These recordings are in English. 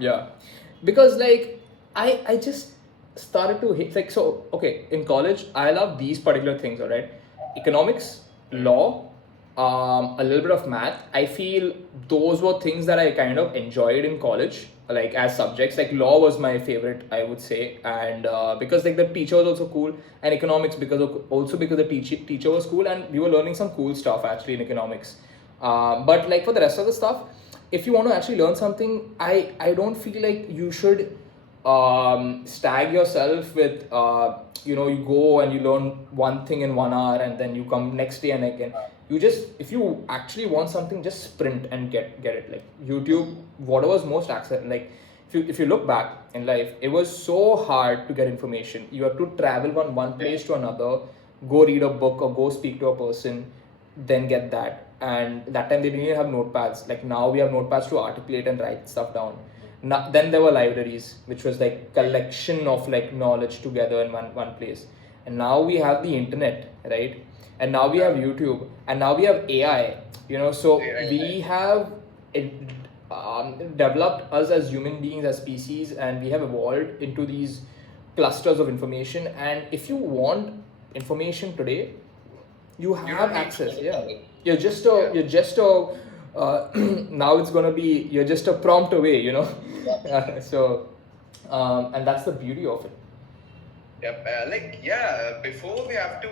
yeah. Because like I just started to hit like, so okay, in college I love these particular things, all right? Economics, law, a little bit of math. I feel those were things that I kind of enjoyed in college, like as subjects. Like law was my favorite, I would say, and because like the teacher was also cool, and economics because also because the teacher was cool, and we were learning some cool stuff actually in economics. But like for the rest of the stuff, if you want to actually learn something, I don't feel like you should stag yourself with you go and you learn one thing in 1 hour and then you come next day and again. You just, if you actually want something, just sprint and get it. Like YouTube, whatever's most access, like if you look back in life, it was so hard to get information. You have to travel from one place to another, go read a book or go speak to a person, then get that. And that time they didn't even have notepads. Like now we have notepads to articulate and write stuff down. Now, then there were libraries, which was like collection of like knowledge together in one place. And now we have the internet, right? And now we have YouTube, and now we have AI. So we have it, developed us as human beings, as species, and we have evolved into these clusters of information. And if you want information today, you have access. Yeah, you're just a now it's gonna be, you're just a prompt away. So and that's the beauty of it. Yep. Before we have to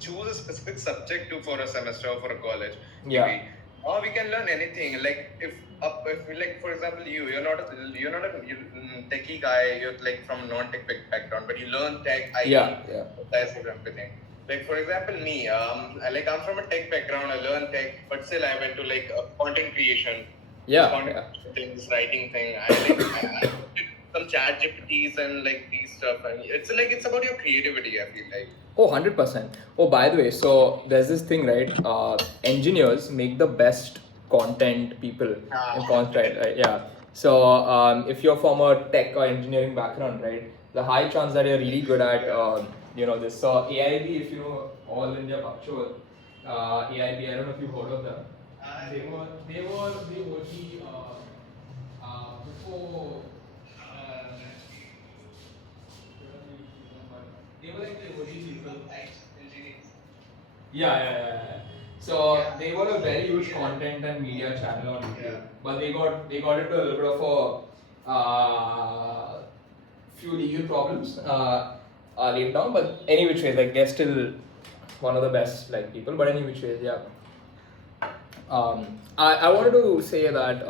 choose a specific subject for a semester or for a college Yeah. degree. Or we can learn anything. If for example, you're not a techie guy. You're like from non-tech background, but you learn tech, IT, Yeah. that's everything. Like for example, me, I'm from a tech background. I learned tech, but still I went to content creation. Content things, writing thing. I some chat GPTs and these stuff, and it's about your creativity. I feel like. Oh, 100%. Oh, by the way, so there's this thing, right? Engineers make the best content people in content, right? Yeah. So if you're from a tech or engineering background, right, the high chance that you're really good at, this. So AIB, if you know, All India Bakshor, AIB, I don't know if you've heard of them. They were the before. They were like the OG people. Yeah. So they were a very huge content and media channel on YouTube, but they got into a little bit of a few legal problems later down. But any which way, like they're still one of the best people. But any which ways, yeah. I wanted to say that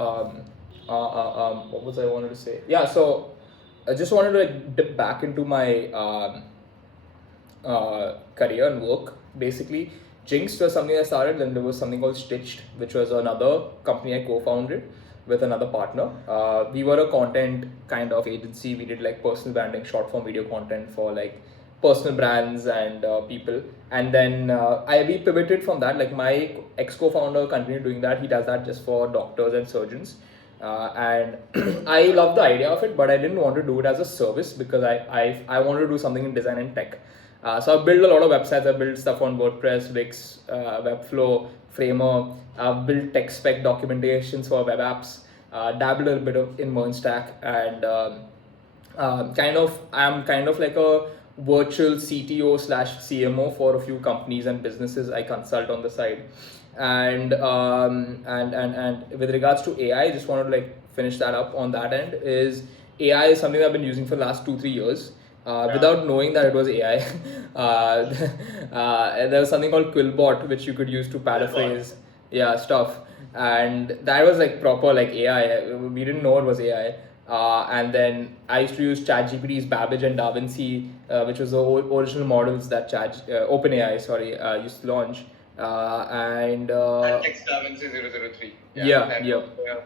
what was I wanted to say? Yeah, so I just wanted to dip back into my career and work. Basically, Jinx was something I started. Then there was something called Stitched, which was another company I co-founded with another partner. We were a content kind of agency. We did personal branding, short form video content for personal brands and people. And then we pivoted from that. Like my ex co-founder continued doing that. He does that just for doctors and surgeons. And I love the idea of it, but I didn't want to do it as a service because I wanted to do something in design and tech. So I built a lot of websites. I built stuff on WordPress, Wix, Webflow, Framer. I've built tech spec documentations for web apps. Dabbled a little bit in MERNstack, and I'm kind of like a virtual CTO slash CMO for a few companies and businesses I consult on the side. And with regards to AI, I just wanted to finish that up on that end. Is AI is something I've been using for the last 2-3 years. Without knowing that it was AI. There was something called Quillbot, which you could use to paraphrase, stuff, and that was proper AI. We didn't know it was AI. And then I used to use ChatGPT's Babbage and DaVinci, which was the original models that OpenAI, used to launch. And Text DaVinci 003. Yeah.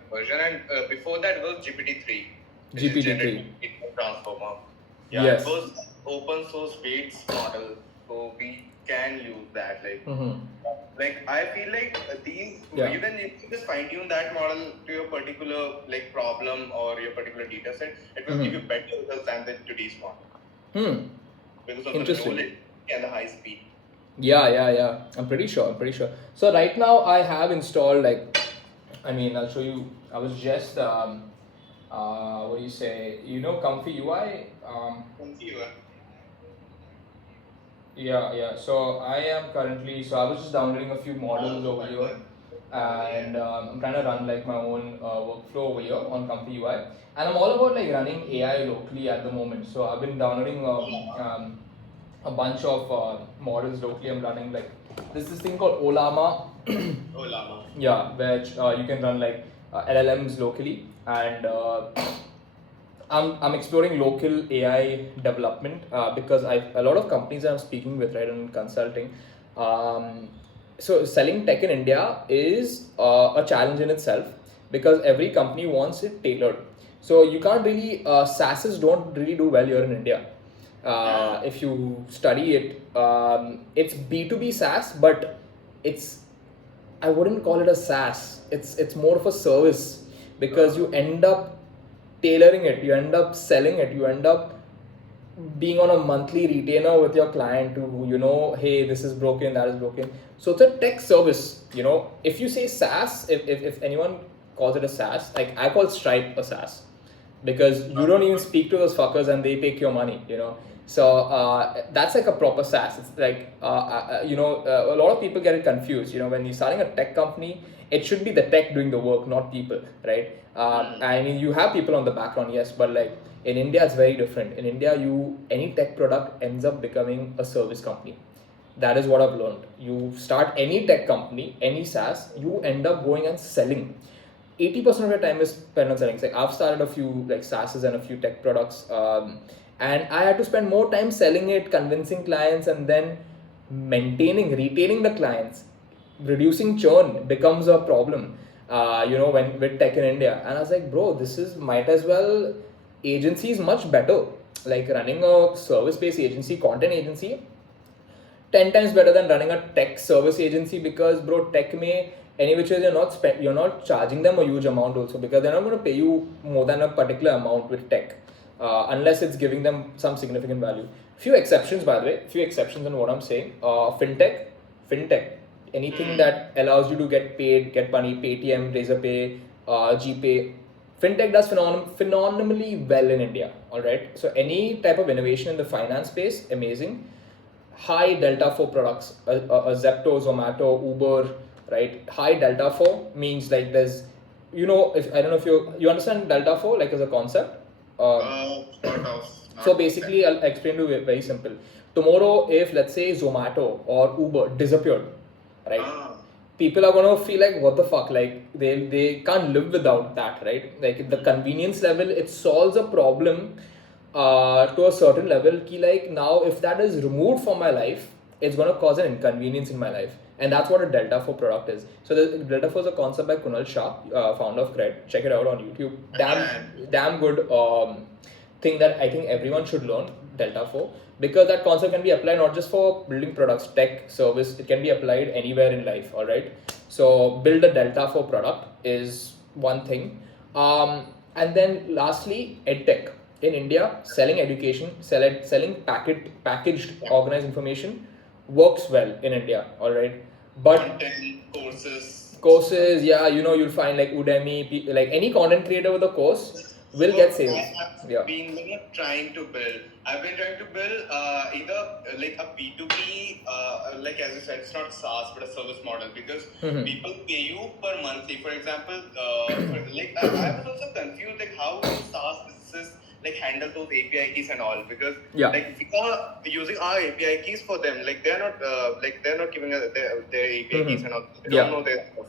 Version, and before that was GPT-3. GPT-3 Transformer. Yes. It was open source Bates model, so we can use that. I feel these you can just fine tune that model to your particular problem or your particular data set. It will give you better results than the today's model. Because of the low latency and the high speed. Yeah. I'm pretty sure. So right now I have installed I'll show you. I was just what do you say? You know, Comfy UI. Comfy UI. Yeah, yeah. So I am currently. So I was just downloading a few models over here, and I'm trying to run like my own workflow over here on Comfy UI. And I'm all about like running AI locally at the moment. So I've been downloading a bunch of models locally. I'm running like there's this thing called Olama. Olama. Yeah, which you can run like LLMs locally, and I'm exploring local AI development because a lot of companies I'm speaking with, right, and consulting. Um, so selling tech in India is a challenge in itself because every company wants it tailored. So you can't really SaaSes don't really do well here in India. If you study it, it's B2B SaaS, but it's I wouldn't call it a SaaS. It's more of a service because you end up tailoring it, you end up selling it, you end up being on a monthly retainer with your client to, hey, this is broken, that is broken. So it's a tech service. If you say SaaS, if anyone calls it a SaaS, like I call Stripe a SaaS because you don't even speak to those fuckers and they take your money. So that's like a proper SaaS. It's like a lot of people get it confused. When you're starting a tech company, it should be the tech doing the work, not people, right? I mean, you have people on the background, yes, but like in India, it's very different. In India, any tech product ends up becoming a service company. That is what I've learned. You start any tech company, any SaaS, you end up going and selling. 80% of your time is spent on selling. It's like I've started a few like SaaSes and a few tech products, and I had to spend more time selling it, convincing clients, and then retaining the clients. Reducing churn becomes a problem. When with tech in India, and I was like, bro, this is might as well. Agency is much better. Like running a service-based agency, content agency, 10 times better than running a tech service agency because bro, tech may any which way you're not charging them a huge amount also because they're not going to pay you more than a particular amount with tech unless it's giving them some significant value. Few exceptions, by the way, few exceptions in what I'm saying. Fintech, anything that allows you to get paid, get money, Paytm, Razorpay, GPay. Fintech does phenomenally well in India. All right, so any type of innovation in the finance space, amazing. High delta for products, a Zepto, Zomato, Uber, right? High delta for means like there's, if I don't know if you understand delta for like as a concept. Sort of. So basically, I'll explain to you very simple. Tomorrow, if let's say Zomato or Uber disappeared, right? People are gonna feel like what the fuck, like they can't live without that, right? Like the convenience level, it solves a problem to a certain level. Ki like now, if that is removed from my life, it's gonna cause an inconvenience in my life, and that's what a Delta 4 product is. So the Delta 4 is a concept by Kunal Shah, founder of Cred. Check it out on YouTube. Damn good thing that I think everyone should learn, Delta 4, because that concept can be applied not just for building products, tech, service, it can be applied anywhere in life, all right? So build a Delta 4 product is one thing. And then lastly, EdTech. In India, selling education, selling packaged organized information works well in India, all right? But Content, courses, yeah, you'll find like Udemy, like any content creator with a course will get sales. Yeah. Trying to build. I've been trying to build either like a B2B, like as you said, it's not SaaS but a service model because people pay you per monthly. For example, I was also confused like how do SaaS businesses like handle those API keys and all because like we are using our API keys for them. Like they're not giving us their API keys and all. They don't know their stuff.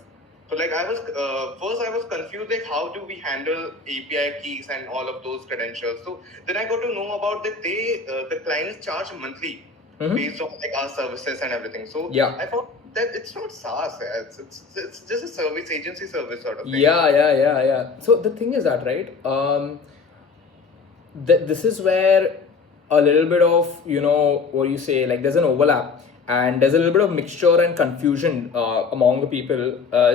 So like first I was confused like how do we handle API keys and all of those credentials. So then I got to know about that the clients charge monthly based on like our services and everything. So I found that it's not SaaS. It's just a service agency service sort of thing. Yeah. So the thing is that, right? This is where a little bit of what do you say, like there's an overlap and there's a little bit of mixture and confusion among the people.